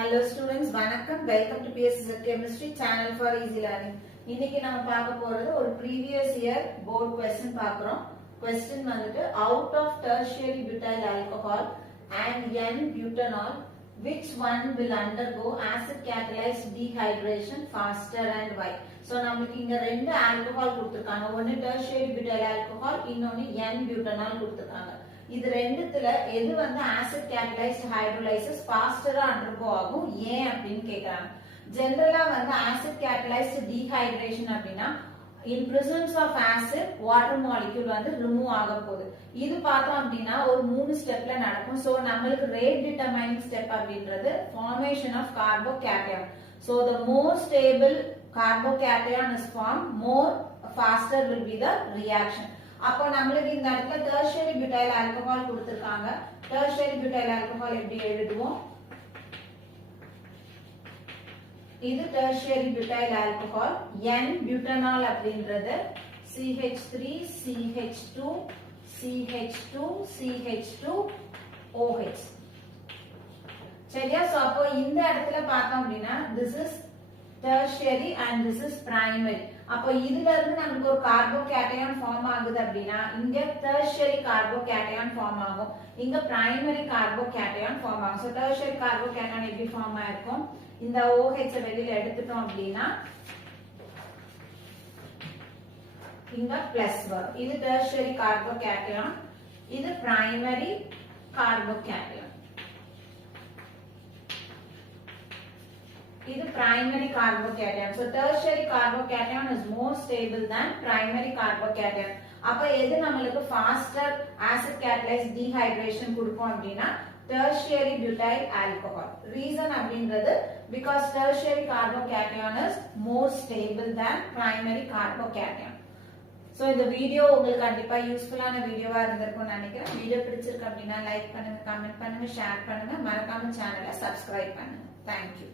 Hello students, வணக்கம். Welcome to PSZ Chemistry Channel for Easy Learning. இன்னைக்கு நாம பார்க்க போறது ஒரு previous year board question பார்க்கிறோம். Question வந்துட்டு out of tertiary butyl alcohol and N-butanol, which one will undergo acid catalyzed dehydration faster and why? So நமக்கு இங்க ரெண்டு ஆல்கஹால் கொடுத்திருக்காங்க. ஒன்னு tertiary butyl alcohol, இன்னொன்னு N-butanol கொடுத்திருக்காங்க. இது ரெண்டுத்துல எது வந்து ஆசிட் கேட்டலைஸ்ட் ஹைட்ரோலைசிஸ் ஃபாஸ்டரா அண்டர்கோ ஆகும் ஏன் அப்படின்னு கேக்குறாங்க. ஜெனரலா வந்து ஆசிட் கேட்டலைஸ்ட் டீஹைட்ரேஷன் அப்படின்னா in presence of acid water molecule வந்து ரிமூவ் ஆக போகுது. இது பார்த்தோம் அப்படின்னா ஒரு மூணு ஸ்டெப்ல நடக்கும். சோ நம்மளுக்கு ரேட் டிட்டர்மைனிங் ஸ்டெப் அப்படின்றது formation of carbocation. So the more stable carbocation is formed, more faster will be the reaction. அப்ப நம்மளுக்கு இந்த இடத்துல tertiary butyl alcohol கொடுத்திருக்காங்க. tertiary butyl alcohol எப்படி எழுதுவோம்? இது tertiary butyl alcohol. N-butanol அப்படின்றது CH3 CH2 CH2 CH2 OH. சரியா? சோ அப்போ இந்த இடத்துல பார்த்தோம் அப்படின்னா this is tertiary and this is primary. அப்ப இதுல இருந்து நமக்கு ஒரு கார்போகேட்டையான் ஃபார்ம் ஆகுது அப்படின்னா இங்க tertiary கார்போகேட்டையான் ஃபார்ம் ஆகும், இங்க primary கார்போகேட்டையான் ஃபார்ம் ஆகும். சோ tertiary கார்போகேட்டையான் எப்படி ஃபார்ம் ஆயிருக்கும்? இந்த OH வெளியில எடுத்துட்டோம் அப்படின்னா இங்க பிளஸ் வரும். இது tertiary கார்போகேட்டையான், இது primary கார்போகேட்டையான். இது primary carbocation. So tertiary carbocation is more stable than primary carbocation. அப்ப எது நம்மளுக்கு faster acid catalyzed dehydration கொடுக்கும் அப்படின்னா tertiary butyl alcohol. Reason அப்படின்றது because tertiary carbocation is more stable than primary carbocation. So இந்த video உங்களுக்கு கண்டிப்பா யூஸ்ஃபுல்லான வீடியோவா இருந்திருக்கும்னு நினைக்கிறேன். வீடியோ பிடிச்சிருக்கு அப்படின்னா லைக் பண்ணுங்க, கமெண்ட் பண்ணுங்க, ஷேர் பண்ணுங்க, மறக்காம சேனலை சப்ஸ்கிரைப் பண்ணுங்க. Thank you.